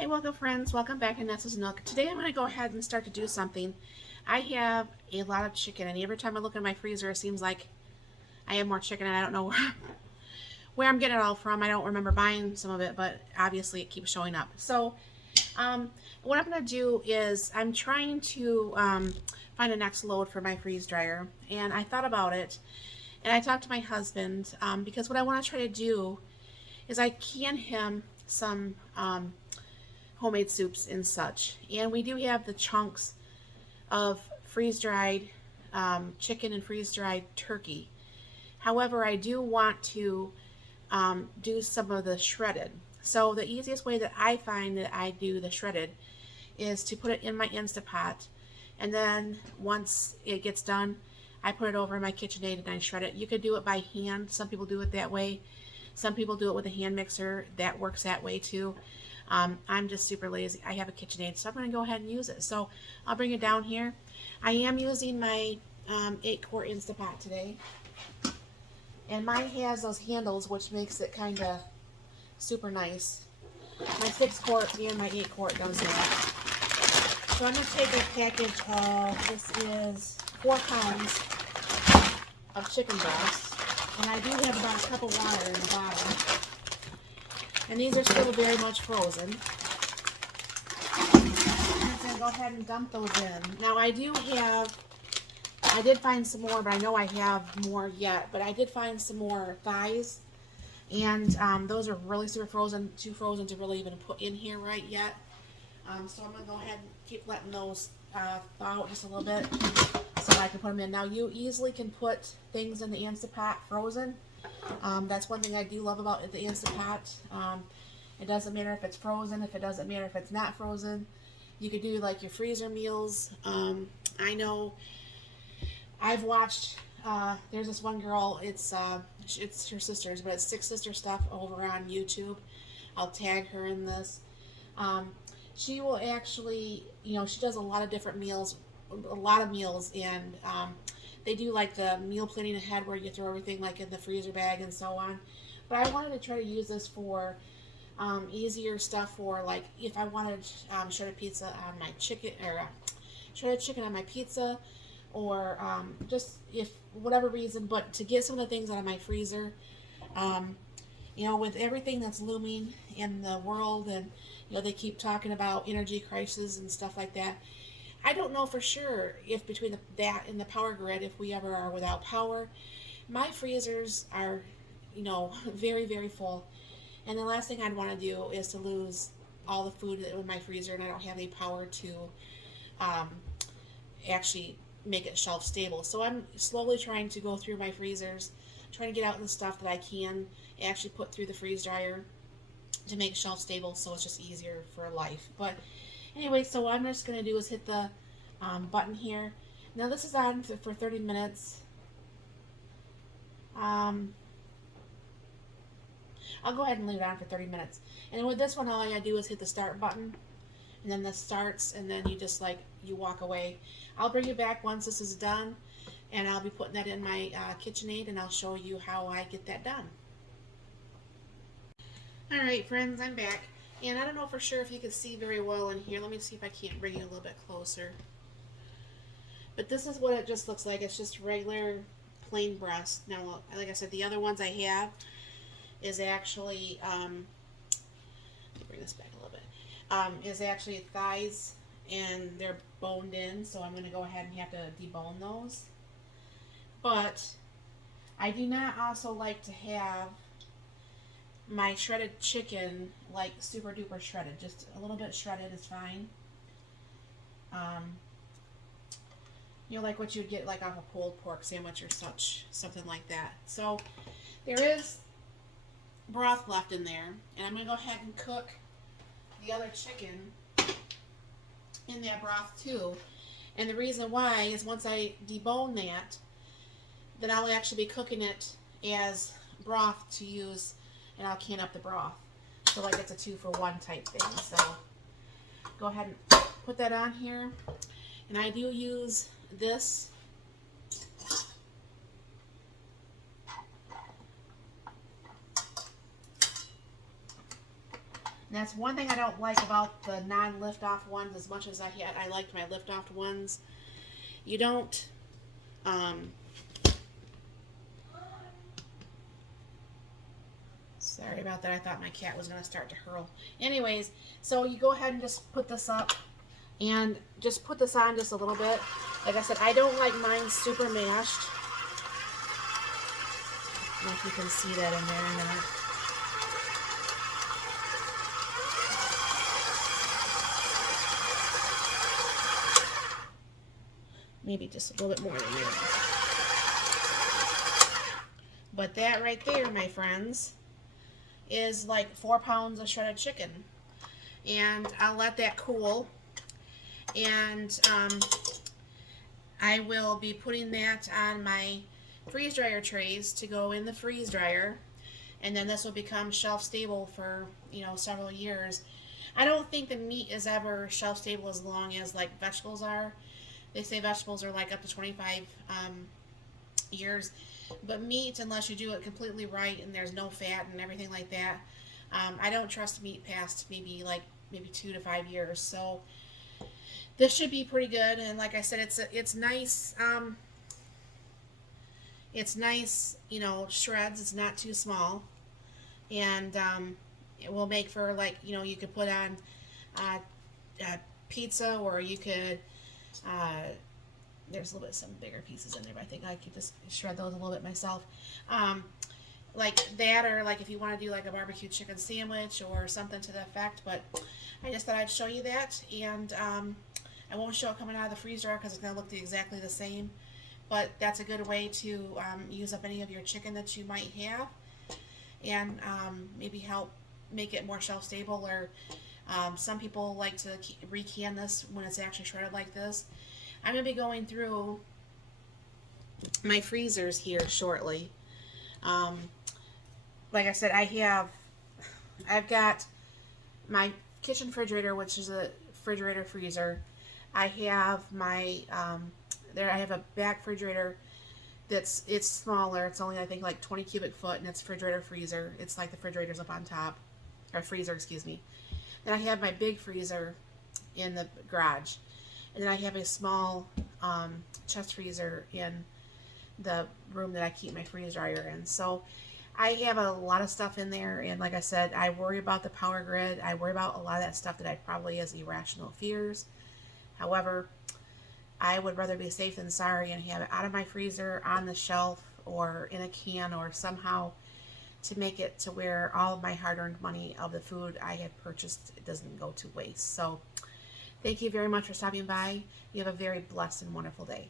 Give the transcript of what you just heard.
Hey, welcome friends. Welcome back to Nessa's Nook. Today I'm going to go ahead and start to do something. I have a lot of chicken, and every time I look in my freezer, it seems like I have more chicken, and I don't know where I'm getting it all from. I don't remember buying some of it, but obviously it keeps showing up. So what I'm going to do is I'm trying to find a next load for my freeze dryer, and I thought about it, and I talked to my husband because what I want to try to do is I can him some homemade soups and such. And we do have the chunks of freeze-dried chicken and freeze-dried turkey. However, I do want to do some of the shredded. So the easiest way that I find that I do the shredded is to put it in my Instapot, and then once it gets done, I put it over in my KitchenAid and I shred it. You could do it by hand. Some people do it that way. Some people do it with a hand mixer. That works that way too. I'm just super lazy. I have a KitchenAid, so I'm going to go ahead and use it. So I'll bring it down here. I am using my 8-quart Instapot today. And mine has those handles, which makes it kind of super nice. My 6-quart and my 8-quart does that. So I'm going to take a package of, this is 4 pounds of chicken breast. And I do have about a cup of water in the bottom. And these are still very much frozen. I'm going to go ahead and dump those in. Now I did find some more, but I know I have more yet. But I did find some more thighs. And those are really super frozen, too frozen to really even put in here right yet. So I'm going to go ahead and keep letting those thaw out just a little bit so I can put them in. Now you easily can put things in the Instapot frozen. That's one thing I do love about the Instapot. It doesn't matter if it's frozen, if it doesn't matter if it's not frozen. You could do like your freezer meals. I know I've watched, there's this one girl, it's her sister's, but it's Six Sister Stuff over on YouTube. I'll tag her in this. She will actually, she does a lot of different meals, and they do like the meal planning ahead where you throw everything like in the freezer bag and so on. But I wanted to try to use this for easier stuff for like if I wanted shredded pizza on my chicken, or shredded chicken on my pizza, or just if whatever reason, but to get some of the things out of my freezer. With everything that's looming in the world, and they keep talking about energy crisis and stuff like that. I don't know for sure if between that and the power grid, if we ever are without power. My freezers are, very, very full. And the last thing I'd want to do is to lose all the food in my freezer and I don't have any power to actually make it shelf stable. So I'm slowly trying to go through my freezers, trying to get out the stuff that I can actually put through the freeze dryer to make shelf stable, so it's just easier for life. But anyway, so what I'm just going to do is hit the button here. Now this is on for 30 minutes. I'll go ahead and leave it on for 30 minutes. And with this one, all I gotta do is hit the start button, and then this starts, and then you just you walk away. I'll bring you back once this is done, and I'll be putting that in my KitchenAid, and I'll show you how I get that done. Alright friends, I'm back. And I don't know for sure if you can see very well in here. Let me see if I can't bring you a little bit closer. But this is what it just looks like. It's just regular plain breast. Now, like I said, the other ones I have is actually, let me bring this back a little bit, is actually thighs, and they're boned in, so I'm going to go ahead and have to debone those. But I do not also like to have my shredded chicken like super duper shredded. Just a little bit shredded is fine. Like what you'd get like off a pulled pork sandwich or something like that. So there is broth left in there, and I'm going to go ahead and cook the other chicken in that broth too. And the reason why is once I debone that, then I'll actually be cooking it as broth to use, and I'll can up the broth. So like it's a 2-for-1 type thing. So go ahead and put that on here. And I do use this And that's one thing I don't like about the non-lift off ones as much as I liked my lift off ones. You don't sorry about that. I thought my cat was going to start to hurl. Anyways, so you go ahead and just put this up and just put this on just a little bit. Like I said, I don't like mine super mashed. I don't know if you can see that in there or not. Maybe just a little bit more than there. But that right there, my friends, is like 4 pounds of shredded chicken. And I'll let that cool. And I will be putting that on my freeze dryer trays to go in the freeze dryer. And then this will become shelf stable for, you know, several years. I don't think the meat is ever shelf stable as long as like vegetables are. They say vegetables are like up to 25 years. But meat, unless you do it completely right and there's no fat and everything like that, I don't trust meat past maybe 2 to 5 years. So this should be pretty good. And like I said, it's nice. It's nice, you know, shreds. It's not too small, and it will make for, like, you know, you could put on pizza, or you could. There's a little bit some bigger pieces in there, but I think I could just shred those a little bit myself. Like that, or like if you want to do like a barbecue chicken sandwich or something to the effect. But I just thought I'd show you that, and I won't show it coming out of the freezer because it's going to look exactly the same. But that's a good way to use up any of your chicken that you might have, and maybe help make it more shelf stable. Or some people like to recan this when it's actually shredded like this. I'm going to be going through my freezers here shortly. Like I said, I've got my kitchen refrigerator, which is a refrigerator freezer. I have my I have a back refrigerator it's smaller. It's only, I think, like 20 cubic foot, and it's refrigerator freezer. It's like the refrigerator's up on top, or freezer, excuse me. Then I have my big freezer in the garage, and then I have a small chest freezer in the room that I keep my freeze dryer in. So I have a lot of stuff in there, and like I said, I worry about the power grid. I worry about a lot of that stuff that I probably has irrational fears. However, I would rather be safe than sorry and have it out of my freezer, on the shelf, or in a can, or somehow to make it to where all of my hard-earned money of the food I have purchased, it doesn't go to waste. So thank you very much for stopping by. You have a very blessed and wonderful day.